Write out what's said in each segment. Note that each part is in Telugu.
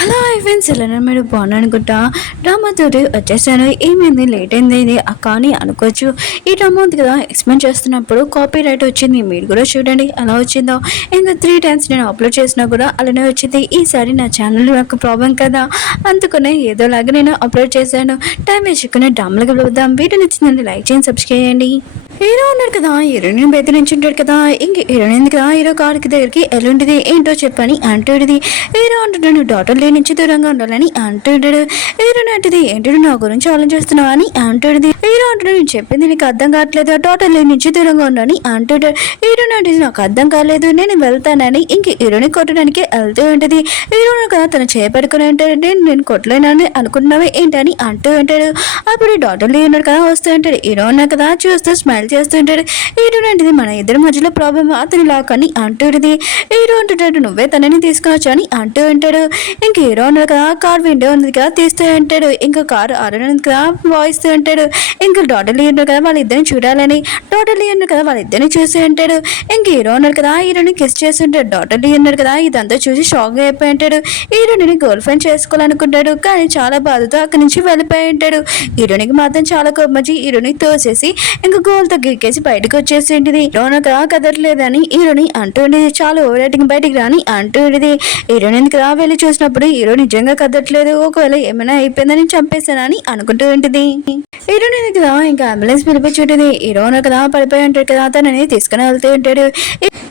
హలో ఫ్రెండ్స్, ఎలా మీరు బాగున్నా అనుకుంటా. డ్రామా తోటి వచ్చేసాను. ఏమైంది, లేట్ అయింది ఇది అక్క అని అనుకోవచ్చు. ఈ డ్రామా ఉంది కదా, ఎక్స్ప్లెయిన్ చేస్తున్నప్పుడు కాపీ రైట్ వచ్చింది. మీరు కూడా చూడండి ఎలా వచ్చిందో. ఇంకా 3 times నేను అప్లోడ్ చేసినా కూడా అలానే వచ్చింది. ఈసారి నా ఛానల్ నాకు ప్రాబ్లం కదా, అందుకనే ఏదోలాగా నేను అప్లోడ్ చేశాను. టైం వేసుకునే డ్రామాలకు వెళ్దాం. వీడియో నచ్చిందండి లైక్ చేయండి, సబ్స్క్రైబ్ చేయండి. హీరో ఉన్నాడు కదా, హీరోయిన్ బెదిరించుంటాడు కదా. ఇంక హీరోయిన్ కదా హీరో కారుకి దగ్గరికి ఎల్లుంటిది ఏంటో చెప్పని అంటాడుది. హీరో అంటున్నాడు డాటర్ లే నుంచి దూరంగా ఉండాలని అంటాడు. హీరోయిన్ అంటది ఏంటి నా గురించి ఆలోచిస్తున్నావు అని అంటాడుది. హీరో అంటాడు నేను చెప్పింది నీకు అర్థం కావట్లేదు, డాటర్ లే నుంచి దూరంగా ఉండాలని అంటాడు. హీరోయిన్ అంటే నాకు అర్థం కాలేదు, నేను వెళ్తానని ఇంక హీరోని కొట్టడానికి వెళ్తూ ఉంటుంది. హీరోయిన్ కదా తను చేపడుకుని ఉంటాడు. నేను కొట్టలేనని అనుకుంటున్నావే ఏంటని అంటూ ఉంటాడు. అప్పుడు డాటర్ లే ఉన్నాడు కదా వస్తూ ఉంటాడు. హీరో ఉన్నా కదా చూస్తూ స్మైల్ చేస్తుంటాడు. హీరో అంటది మన ఇద్దరి మధ్యలో ప్రాబ్లమ్ అతని లాక్ అని అంటాడుది. హీరో అంటుంటాడు నువ్వే తనని తీసుకునొచ్చు అని అంటూ ఉంటాడు. ఇంక హీరో ఉన్నాడు కదా కార్ విండో ఉంది కదా తీస్తూ ఉంటాడు. ఇంకా కారు అరుణ్ కదా వాయిస్తూ ఉంటాడు. ఇంకా డాటర్ లీడర్ కదా వాళ్ళిద్దరిని చూడాలని డాటర్ లీడర్ కదా వాళ్ళిద్దరిని చూస్తూ ఉంటాడు. ఇంక హీరో ఉన్నాడు కదా హీరోని కిస్ చేస్తుంటాడు. డాటర్ లీడర్ కదా ఇదంతా చూసి షాక్ అయిపోయి ఉంటాడు. హీరోని గర్ల్ ఫ్రెండ్ చేసుకోవాలనుకుంటాడు, కానీ చాలా బాధతో అక్కడి నుంచి వెళ్ళిపోయి ఉంటాడు. హీరోనికి మాత్రం చాలా కోపం వచ్చి హీరోని తోసేసి ఇంకా గోల్తో గిరికేసి బయటకు వచ్చేసింటిది. హీరోని కదా కదట్లేదని హీరోని అంటూ ఉండేది. చాలా ఓవర్ రైటింగ్ బయటికి రాని అంటూ ఉండేది. హీరోని ఎందుకు రా వెళ్ళి చూసినప్పుడు హీరో నిజంగా కదట్లేదు, ఒకవేళ ఏమైనా అయిపోయిందని చంపేశానని అనుకుంటూ ఉంటుంది. హీరోని కదా ఇంకా అంబులెన్స్ పిలిపించుంటుంది. హీరోని కదా పడిపోయి ఉంటాడు కదా, తనని తీసుకుని వెళ్తూ ఉంటాడు.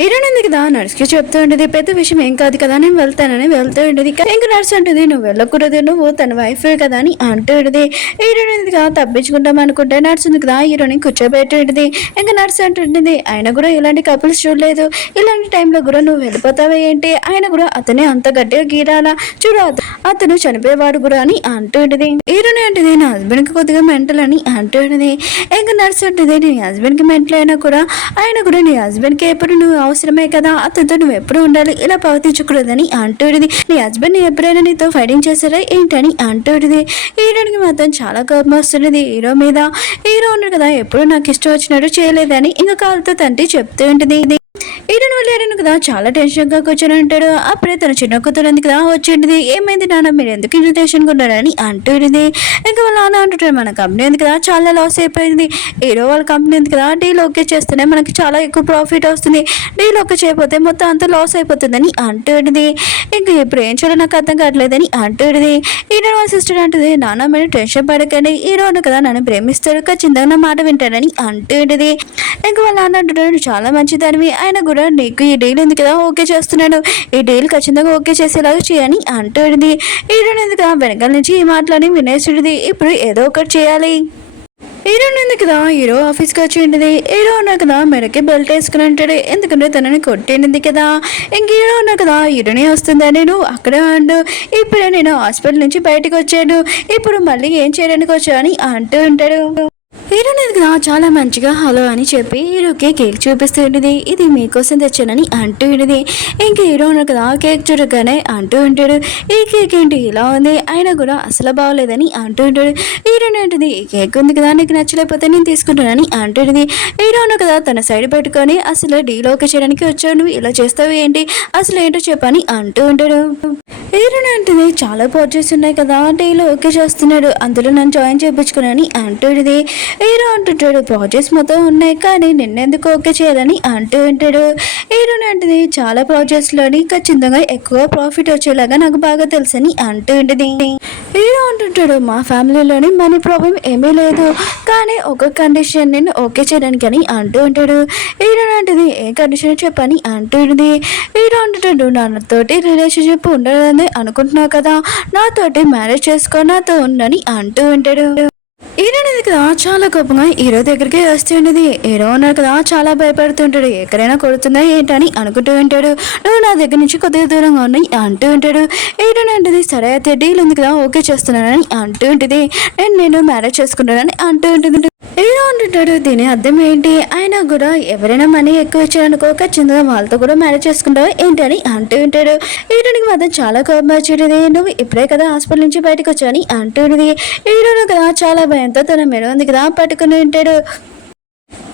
హీరోని కదా నర్స్కి చెప్తూ ఉంటుంది పెద్ద విషయం ఏం కాదు కదా నేను వెళ్తానని వెళ్తూ ఉంటుంది. ఇంకా నర్స్ అంటుంది నువ్వు వెళ్ళకూడదు, నువ్వు తన వైఫ్ కదా అని అంటూ ఉంటుంది. హీరోని కదా తప్పించుకుంటాం అనుకుంటే నర్స్ ఉంది కదా హీరోని కూర్చోబెట్టి ఉంటుంది. ఇంకా నర్స్ అంటుంటుంది ఆయన కూడా ఇలాంటి కపుల్స్ చూడలేదు, ఇలాంటి టైంలో కూడా నువ్వు వెళ్ళిపోతావా ఏంటి, ఆయన కూడా అతనే అంత గట్టిగా గీరాలా చూడు, అతను చనిపోయేవాడు కూడా అని అంటూ ఉంటుంది. హీరోని అంటుంది నా హస్బెండ్కి కొద్దిగా మెంటల్ అని అంటూ ఉంటుంది. ఇంకా నర్స్ అంటుంది నీ హస్బెండ్కి మెంటల్ అయినా కూడా ఆయన కూడా నీ హస్బెండ్కి ఎప్పుడు నువ్వు అవసరమే కదా, అతనితో నువ్వు ఎప్పుడు ఉండాలి, ఇలా ప్రవర్తించకూడదని అంటూడిది. నీ హస్బెండ్ ఎప్పుడైనా నీతో ఫైటింగ్ చేశారా ఏంటని అంటూడిది. హీరోనికి మాత్రం చాలా కోపం వస్తున్నది హీరో మీద. హీరో ఉన్నాడు కదా ఎప్పుడు నాకు ఇష్టం వచ్చినట్టు చేయలేదని ఇంకా కాలుతో తండ్రి చెప్తూ ఉంటుంది. హీరోని వెళ్ళారని కదా చాలా టెన్షన్ గా కూర్చొని ఉంటాడు. అప్పుడే తన చిన్న కూతురు ఉంది కదా వచ్చింది. ఏమైంది నాన్న మీరు ఎందుకు ఇంట్లో టెన్షన్ ఉన్నారని అంటుంది. ఇంకా వాళ్ళ నాన్న అంటుంటాడు మన కంపెనీ ఉంది కదా చాలా లాస్ అయిపోయింది, హీరో వాళ్ళ కంపెనీ ఉంది కదా డీల్ ఓకే చేస్తేనే మనకి చాలా ఎక్కువ ప్రాఫిట్ వస్తుంది, డీల్ ఓకే చేయకపోతే మొత్తం అంతా లాస్ అయిపోతుందని అంటుంది. ఇంకా ఇప్పుడు ఏం చేయాలో నాకు అర్థం కావట్లేదని అంటుంది. హీరో వాళ్ళ సిస్టర్ అంటుంది నాన్న మీరు టెన్షన్ పడకండి, హీరోను కదా నన్ను ప్రేమిస్తాడు, ఖచ్చితంగా నా మాట వింటాడని అంటుంది. ఇంకా వాళ్ళ నాన్న అంటున్నాడు చాలా మంచిదానివి, ఆయన కూడా నీకు ఈ డీల్ ఉంది కదా ఓకే చేస్తున్నాడు, ఈ డీల్ ఖచ్చితంగా ఓకే చేసేలాగా చేయని అంటుంది. హీరోని ఎందుకు వెనకాల నుంచి ఈ మాటలని వినేసుడిది, ఇప్పుడు ఏదో ఒకటి చేయాలి. హీరో ఉంది కదా హీరో ఆఫీస్కి వచ్చి ఉంటుంది. హీరో ఉన్నా కదా మెడకి బెల్ట్ వేసుకుని ఉంటాడు, ఎందుకంటే తనని కొట్టింది కదా. ఇంక హీరో ఉన్నా కదా హీరోని వస్తుందా నేను అక్కడే ఉండు, ఇప్పుడే నేను హాస్పిటల్ నుంచి బయటకు వచ్చాడు, ఇప్పుడు మళ్ళీ ఏం చేయడానికి వచ్చా అని అంటూ ఉంటాడు. హీరోని కదా చాలా మంచిగా హలో అని చెప్పి హీరోకి కేక్ చూపిస్తూ ఉంటుంది. ఇది మీకోసం తెచ్చానని అంటూ ఉంటుంది. ఇంకా హీరో ఉన్నారు కదా కేక్ చూడగానే అంటూ ఉంటాడు ఈ కేక్ ఏంటి ఇలా ఉంది, ఆయన కూడా అసలు బాగోలేదని అంటూ ఉంటాడు. హీరోని అంటుంది ఈ కేక్ ఉంది కదా నీకు నచ్చలేకపోతే నేను తీసుకుంటానని అంటుంది. హీరో ఉన్నారు కదా తన సైడ్ పెట్టుకొని అసలు డీల్ ఓకే చేయడానికి వచ్చావు, నువ్వు ఇలా చేస్తావు ఏంటి, అసలు ఏంటో చెప్పని అంటూ ఉంటాడు. హీరోని అంటుంది చాలా ప్రాజెక్ట్స్ ఉన్నాయి కదా డీల్ ఓకే చేస్తున్నాడు, అందులో నన్ను జాయిన్ చేయించుకున్నాని అంటుంది. హీరో అంటుంటాడు ప్రాజెక్ట్స్ మొత్తం ఉన్నాయి కానీ నిన్నెందుకు ఓకే చేయాలని అంటూ ఉంటాడు. హీరోని అంటుంది చాలా ప్రాజెక్ట్స్లోని ఖచ్చితంగా ఎక్కువ ప్రాఫిట్ వచ్చేలాగా నాకు బాగా తెలుసని అంటూ ఉంటుంది. హీరో అంటుంటాడు మా ఫ్యామిలీలోని మనీ ప్రాబ్లం ఏమీ లేదు, కానీ ఒక కండిషన్ నేను ఓకే చేయడానికి అని అంటూ ఉంటాడు. హీరోని అంటుంది ఏ కండిషన్ చెప్పని అంటూ ఉంటుంది. హీరో అంటుంటాడు నాతోటి రిలేషన్షిప్ ఉండదని అనుకుంటున్నావు కదా, నాతోటి మ్యారేజ్ చేసుకో నాతో ఉండని అంటూ ఉంటాడు. హీరో అనేది కదా చాలా కోపంగా హీరో దగ్గరికి వస్తుండేది. హీరో ఉన్నారు కదా చాలా భయపడుతుంటాడు, ఎక్కడైనా కొడుతుందా ఏంటని అనుకుంటూ ఉంటాడు. నువ్వు నా దగ్గర నుంచి కొద్దిగా దూరంగా ఉన్నాయి అంటూ ఉంటాడు. హీరోని అంటుంది సరే అయితే డీల్ ఉంది కదా ఓకే చేస్తున్నానని అంటూ ఉంటుంది. నేను మ్యారేజ్ చేసుకుంటానని అంటూ ఉంటుంది. హీరో అంటుంటాడు దీని అర్థం ఏంటి, అయినా కూడా ఎవరైనా మనీ ఎక్కువ ఇచ్చారనుకో ఖచ్చితంగా వాళ్ళతో కూడా మ్యారేజ్ చేసుకుంటావు ఏంటి అని అంటూ ఉంటాడు. హీరోనికి మాత్రం చాలా కోపం వచ్చేది. నువ్వు ఇప్పుడే కదా హాస్పిటల్ నుంచి బయటకు వచ్చాని అంటుంది. హీరోను కదా చాలా భయంతో తన మెడ ఉంది కదా పట్టుకుని ఉంటాడు.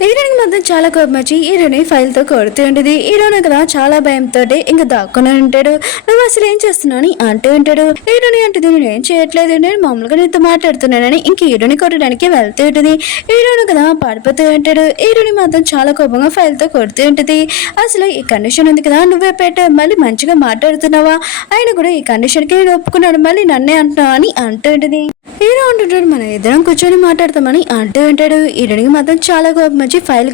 హీరోయిన్ మాత్రం చాలా కోపం వచ్చి హీరోని ఫైల్తో కొడుతూ ఉంటుంది. హీరోని కదా చాలా భయంతో ఇంకా దాక్కుని ఉంటాడు. నువ్వు అసలు ఏం చేస్తున్నావు అని అంటూ ఉంటాడు. హీరోని అంటుంది నేను ఏం చేయట్లేదు, నేను మామూలుగా నీతో మాట్లాడుతున్నానని ఇంక హీరోని కొట్టడానికి వెళ్తూ ఉంటుంది. హీరోని కదా పాడిపోతూ ఉంటాడు. హీరోని మాత్రం చాలా కోపంగా ఫైల్తో కొడుతూ ఉంటుంది. అసలు ఈ కండిషన్ ఉంది కదా నువ్వే పెట్టావు, మళ్ళీ మంచిగా మాట్లాడుతున్నావా, ఆయన కూడా ఈ కండిషన్కి నేను ఒప్పుకున్నాడు, మళ్ళీ నన్నే అంటున్నావు అని అంటూ ఉంటుంది. హీరో అంటుంటాడు మనం ఇద్దరం కూర్చొని మాట్లాడతామని అంటూ ఉంటాడు. హీరోనికి మాత్రం చాలా కోపం వచ్చి ఫైల్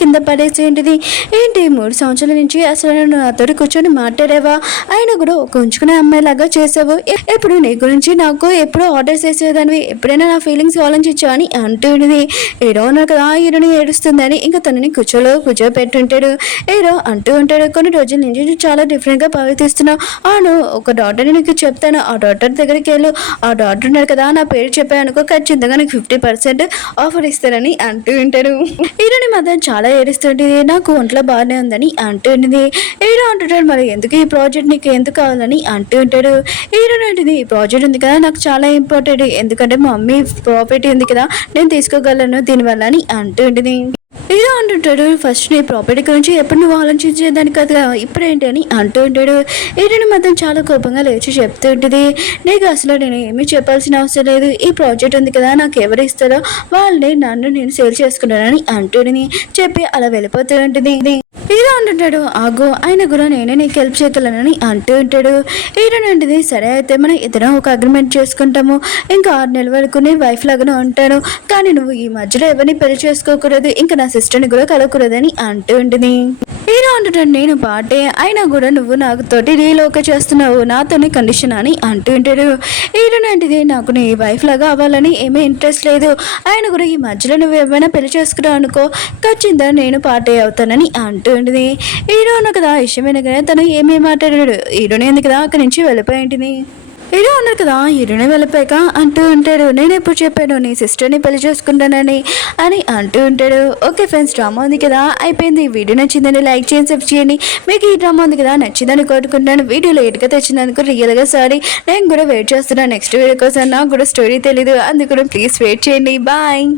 కింద పడేసి ఏంటిది ఏంటి 3 సంవత్సరాల నుంచి అసలు నాతో కూర్చొని మాట్లాడేవా, ఆయన కూడా ఒక ఉంచుకునే అమ్మాయిలాగా చేసావు, ఎప్పుడు నీ గురించి నాకు ఎప్పుడు ఆర్డర్స్ చేసేదానివి, ఎప్పుడైనా నా ఫీలింగ్స్ ఆలోచించావు అని అంటూ ఉంటుంది. హీరో ఉన్నారు కదా హీరోని ఏడుస్తుందని ఇంకా తనని కూర్చోపెట్టుంటాడు. హీరో అంటూ ఉంటాడు కొన్ని రోజుల నుంచి నువ్వు చాలా డిఫరెంట్గా ప్రవర్తిస్తున్నావు, అవును ఒక డాక్టర్ని నీకు చెప్తాను, ఆ డాక్టర్ దగ్గరికి వెళ్ళు, ఆ డాక్టర్ ఉన్నారు కదా నా పేరు చెప్పానుకో ఖచ్చితంగా నీకు 50% ఆఫర్ ఇస్తారని అంటూ ఉంటాడు. హీరోని మాత్రం చాలా ఏడుస్తుంటుంది, నాకు ఒంట్లో బాగానే ఉందని అంటూ ఉంటుంది. హీరో అంటుంటాడు మరి ఎందుకు ఈ ప్రాజెక్ట్ నీకు ఎందుకు కావాలని అంటూ ఉంటాడు. హీరోని అంటుంది ఈ ప్రాజెక్ట్ ఉంది కదా నాకు చాలా ఇంపార్టెంట్, ఎందుకంటే మా మమ్మీ ప్రాపర్టీ ఉంది కదా నేను తీసుకోగలను దీనివల్ల అని అంటూ ఉంటుంది. హీరో అంటుంటాడు ఫస్ట్ నీ ప్రాపర్టీ గురించి ఎప్పుడు నువ్వు ఆలోచించేదాని కదా ఇప్పుడేంటి అని అంటూ ఉంటాడు. హీరోని మాత్రం చాలా కోపంగా లేచి చెప్తూ ఉంటుంది నీకు అసలు నేను ఏమీ చెప్పాల్సిన అవసరం లేదు, ఈ ప్రాజెక్ట్ ఉంది కదా నాకు ఎవరు ఇస్తారో వాళ్ళని నన్ను నేను సేల్ చేసుకున్నానని అంటుంది. చెప్పి అలా వెళ్ళిపోతూ ఉంటుంది. హీరో అంటుంటాడు ఆగో ఆయన కూడా నేనే నీకు హెల్ప్ చేయగలనని అంటూ ఉంటాడు. హీరోని అంటుంది సరే అయితే మనం ఇద్దరం ఒక అగ్రిమెంట్ చేసుకుంటాము, ఇంకా 6 నెలల వరకు నీ వైఫ్ లాగానే ఉంటాను, కానీ నువ్వు ఈ మధ్యలో ఎవరిని పెళ్లి చేసుకోకూడదు, ఇంకా నా సిస్టర్ని కూడా కలవకూడదని అంటూ ఉంటుంది. హీరో అంటుంటాడు నేను పాటే అయినా కూడా నువ్వు నాకు తోటి రీలోక చేస్తున్నావు, నాతోనే కండిషన్ అని అంటూ ఉంటాడు. హీరోని అంటుంది నాకు నీ వైఫ్ లాగా అవ్వాలని ఏమీ ఇంట్రెస్ట్ లేదు, ఆయన కూడా ఈ మధ్యలో నువ్వు ఏమైనా పెళ్లి చేసుకున్నావు అనుకో ఖచ్చితంగా నేను పాటే అవుతానని అంటూ ఉంటుంది. హీరో అన్న కదా విషయమైన కానీ తను ఏమీ మాట్లాడాడు. హీరోని ఎందుకు కదా అక్కడి నుంచి వెళ్ళిపోయి ఉంటుంది. హీరో ఉన్నారు కదా హీరోని వెళ్ళిపోయాక అంటూ ఉంటాడు నేను ఎప్పుడు చెప్పాను నీ సిస్టర్ని పెళ్లి చేసుకుంటానని అని అంటూ ఉంటాడు. ఓకే ఫ్రెండ్స్ డ్రామా ఉంది కదా అయిపోయింది. వీడియో నచ్చిందని లైక్ చేయండి, సబ్స్క్రైబ్ చేయండి. మీకు ఈ డ్రామా ఉంది కదా నచ్చిందని కోరుకుంటాను. వీడియో లేట్గా తెచ్చినందుకు రియల్గా సారీ, నేను కూడా వెయిట్ చేస్తున్నాను నెక్స్ట్ వీడియో కోసం. నాకు కూడా స్టోరీ తెలీదు అందుకు ప్లీజ్ వెయిట్ చేయండి. బాయ్.